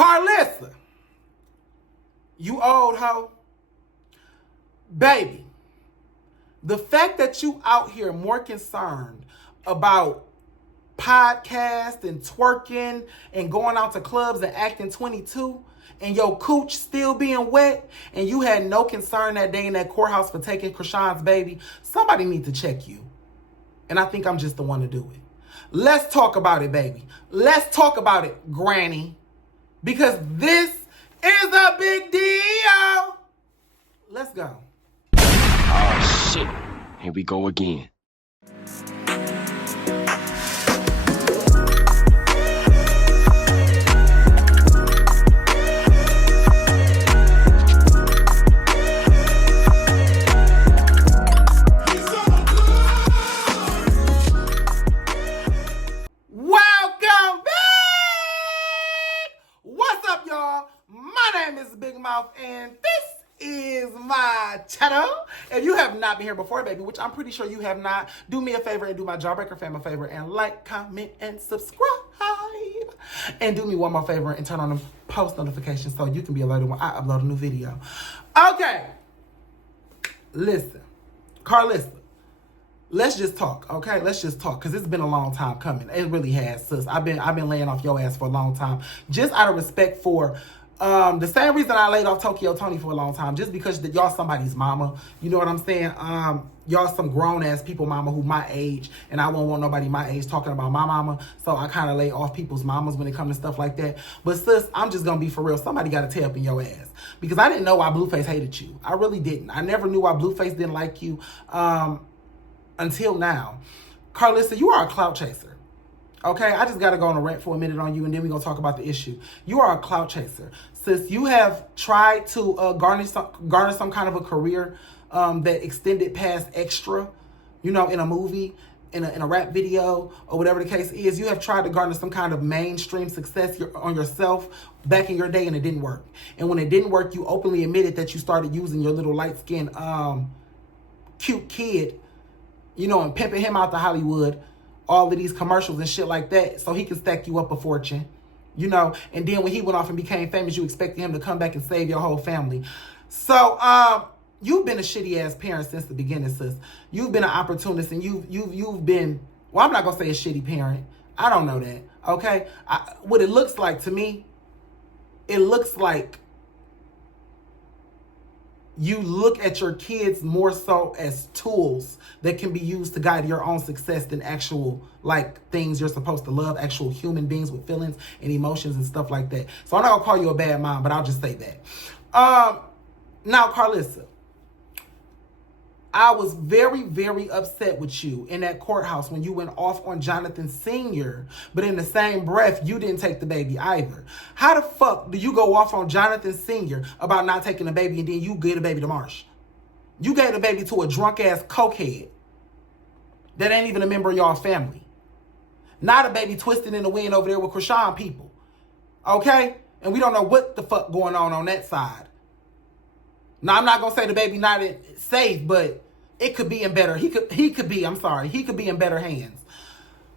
Karlissa, you old hoe. Baby, the fact that you out here more concerned about podcast and twerking and going out to clubs and acting 22 and your cooch still being wet and you had no concern that day in that courthouse for taking Krishan's baby, somebody need to check you. And I think I'm just the one to do it. Let's talk about it, baby. Let's talk about it, granny. Because this is a big deal. Let's go. Oh, shit. Here we go again. Welcome back! What's up, y'all? My name is Big Mouth, and this is my channel. If you have not been here before, baby, which I'm pretty sure you have not, do me a favor and do my Jawbreaker fam a favor and like, comment, and subscribe. And do me one more favor and turn on the post notifications so you can be alerted when I upload a new video. Okay. Listen, Karlissa. Let's just talk, okay? Let's just talk, because it's been a long time coming. It really has, sis. I've been laying off your ass for a long time. Just out of respect for the same reason I laid off Tokyo Tony for a long time, just because y'all somebody's mama. You know what I'm saying? Y'all some grown-ass people mama who my age, and I won't want nobody my age talking about my mama, so I kind of lay off people's mamas when it comes to stuff like that. But sis, I'm just going to be for real. Somebody got to tear up in your ass, because I didn't know why Blueface hated you. I really didn't. I never knew why Blueface didn't like you. Until now. Karlissa, you are a clout chaser. Okay? I just got to go on a rant for a minute on you, and then we're going to talk about the issue. You are a clout chaser. Sis, you have tried to garner some kind of a career that extended past extra, you know, in a movie, in a rap video, or whatever the case is. You have tried to garner some kind of mainstream success on yourself back in your day, and it didn't work. And when it didn't work, you openly admitted that you started using your little light-skinned, cute kid, you know, and pimping him out to Hollywood, all of these commercials and shit like that, so he can stack you up a fortune, you know. And then when he went off and became famous, you expected him to come back and save your whole family. So, you've been a shitty ass parent since the beginning, sis. You've been an opportunist, and you've been, well, I'm not gonna say a shitty parent. I don't know that, okay? What it looks like to me, it looks like you look at your kids more so as tools that can be used to guide your own success than actual, like, things you're supposed to love, actual human beings with feelings and emotions and stuff like that. So I'm not gonna call you a bad mom, but I'll just say that. Now, Karlissa, I was very, very upset with you in that courthouse when you went off on Jonathan Sr., but in the same breath, you didn't take the baby either. How the fuck do you go off on Jonathan Sr. about not taking the baby, and then you gave the baby to Marsh? You gave the baby to a drunk-ass cokehead that ain't even a member of y'all family. Not a baby twisted in the wind over there with Krishan people. Okay? And we don't know what the fuck going on that side. Now, I'm not going to say the baby not safe, but it could be in better. He could be in better hands.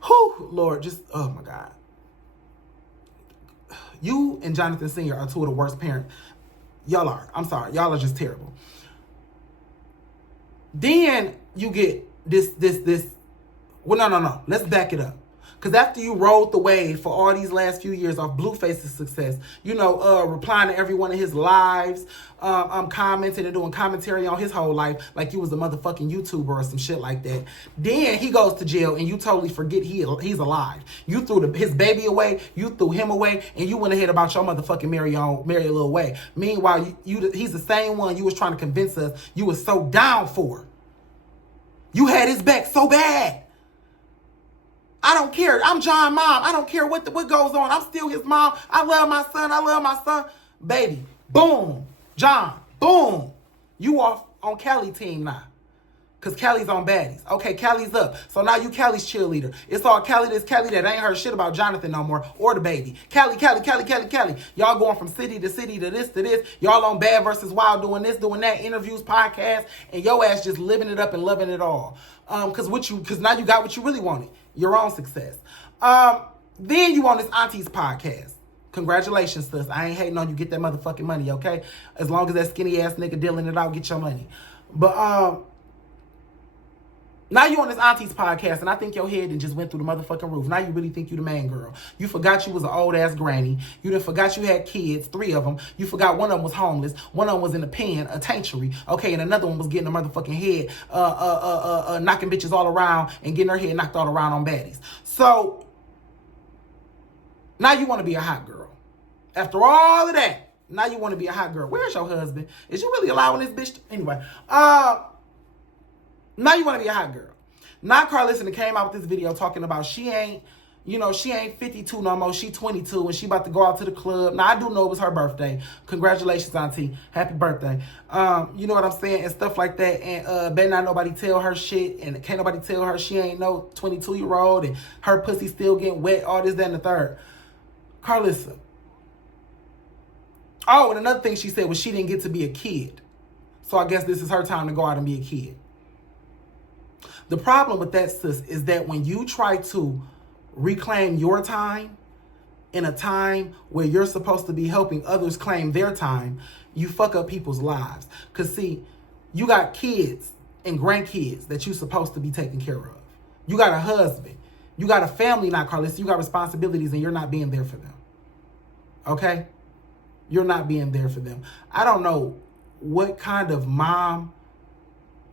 Whew, Lord, just, oh my God. You and Jonathan Sr. are two of the worst parents. Y'all are. I'm sorry. Y'all are just terrible. Then you get this. Well, no. Let's back it up. Because after you rode the wave for all these last few years of Blueface's success, you know, replying to every one of his lives, commenting and doing commentary on his whole life like you was a motherfucking YouTuber or some shit like that. Then he goes to jail and you totally forget he's alive. You threw his baby away, you threw him away, and you went ahead about your motherfucking merry little way. Meanwhile, he's the same one you was trying to convince us you was so down for. You had his back so bad. I don't care. I'm John's mom. I don't care what goes on. I'm still his mom. I love my son. Baby, boom. John, boom. You off on Kelly team now. Because Kelly's on baddies. Okay, Kelly's up. So now you Kelly's cheerleader. It's all Kelly that ain't heard shit about Jonathan no more or the baby. Kelly. Y'all going from city to city to this. Y'all on Bad versus Wild doing this, doing that, interviews, podcasts, and your ass just living it up and loving it all. Because now you got what you really wanted. Your own success. Then you on this auntie's podcast. Congratulations, sis. I ain't hating on you. Get that motherfucking money, okay? As long as that skinny ass nigga dealing it out, get your money. But now you on this auntie's podcast, and I think your head and just went through the motherfucking roof. Now you really think you the man girl. You forgot you was an old ass granny. You done forgot you had kids, 3 of them. You forgot one of them was homeless. One of them was in a pen, a taintuary. Okay, and another one was getting a motherfucking head, knocking bitches all around and getting her head knocked all around on baddies. So now you want to be a hot girl. After all of that, now you want to be a hot girl. Where's your husband? Is you really allowing this bitch to... Anyway, now you want to be a hot girl. Now Karlissa came out with this video talking about she ain't 52 no more. She 22 and she about to go out to the club. Now I do know it was her birthday. Congratulations, auntie. Happy birthday. You know what I'm saying? And stuff like that. And better not nobody tell her shit. And can't nobody tell her she ain't no 22-year-old and her pussy still getting wet. All this, that, and the third. Karlissa. Oh, and another thing she said was she didn't get to be a kid. So I guess this is her time to go out and be a kid. The problem with that, sis, is that when you try to reclaim your time in a time where you're supposed to be helping others claim their time, you fuck up people's lives. Because, see, you got kids and grandkids that you're supposed to be taking care of. You got a husband. You got a family, not Karlissa. You got responsibilities, and you're not being there for them. Okay? You're not being there for them. I don't know what kind of mom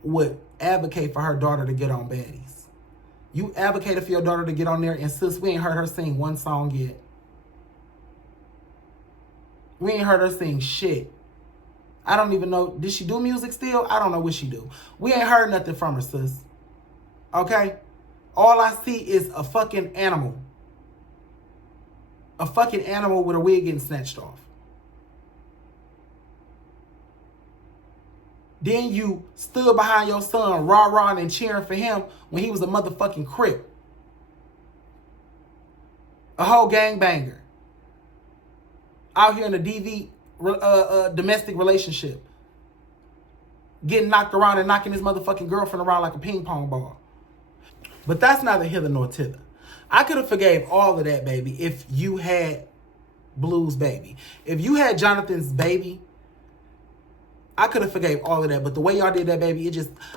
would advocate for her daughter to get on baddies. You advocated for your daughter to get on there, and sis, we ain't heard her sing one song yet. We ain't heard her sing shit. I don't even know. Did she do music still? I don't know what she do. We ain't heard nothing from her, sis. Okay? All I see is a fucking animal. A fucking animal with a wig getting snatched off. Then you stood behind your son, rah-rahing and cheering for him when he was a motherfucking crip. A whole gangbanger. Out here in a DV domestic relationship. Getting knocked around and knocking his motherfucking girlfriend around like a ping pong ball. But that's neither hither nor thither. I could have forgave all of that, baby, if you had Blue's baby. If you had Jonathan's baby, I could have forgave all of that, but the way y'all did that, baby,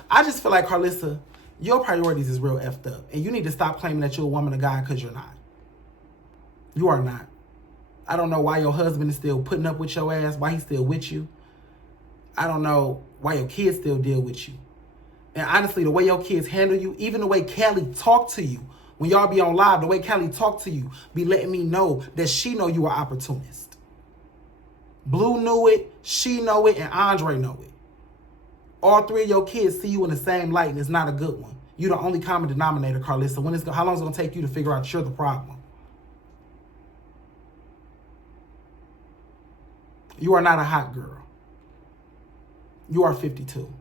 I just feel like, Karlissa, your priorities is real effed up. And you need to stop claiming that you're a woman of God, because you're not. You are not. I don't know why your husband is still putting up with your ass, why he's still with you. I don't know why your kids still deal with you. And honestly, the way your kids handle you, even the way Callie talk to you, when y'all be on live, the way Callie talk to you, be letting me know that she know you are opportunist. Blue knew it, she know it, and Andre know it. All 3 of your kids see you in the same light, and it's not a good one. You're the only common denominator, Karlissa. How long is it going to take you to figure out you're the problem? You are not a hot girl. You are 52.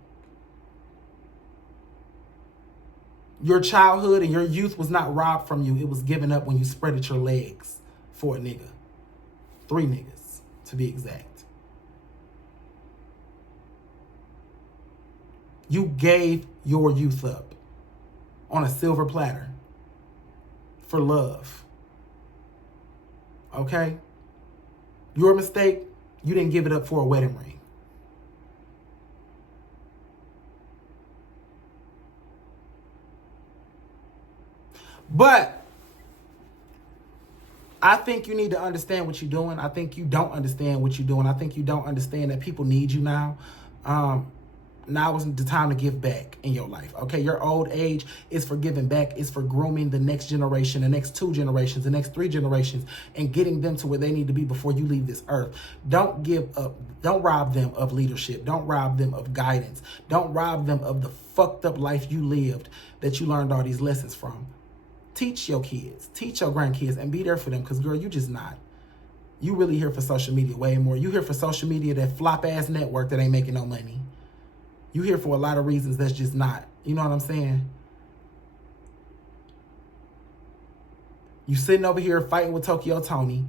Your childhood and your youth was not robbed from you. It was given up when you spreaded your legs for a nigga. 3 niggas. To be exact. You gave your youth up on a silver platter for love. Okay? Your mistake, you didn't give it up for a wedding ring. But I think you need to understand what you're doing. I think you don't understand what you're doing. I think you don't understand that people need you now. Now is the time to give back in your life. Okay, your old age is for giving back. It's for grooming the next generation, the next 2 generations, the next 3 generations, and getting them to where they need to be before you leave this earth. Don't give up. Don't rob them of leadership. Don't rob them of guidance. Don't rob them of the fucked up life you lived that you learned all these lessons from. Teach your kids, teach your grandkids, and be there for them, because, girl, you just not. You really here for social media way more. You here for social media, that flop-ass network that ain't making no money. You here for a lot of reasons that's just not. You know what I'm saying? You sitting over here fighting with Tokyo Tony,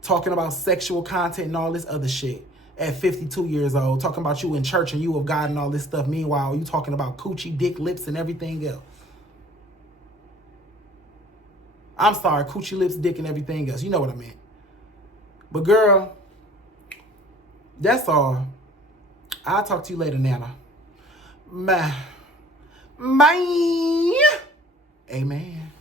talking about sexual content and all this other shit at 52 years old, talking about you in church and you of God and all this stuff. Meanwhile, you talking about coochie, dick, lips, and everything else. I'm sorry, coochie lips, dick, and everything else. You know what I meant. But girl, that's all. I'll talk to you later, Nana. Bye. Bye. Amen.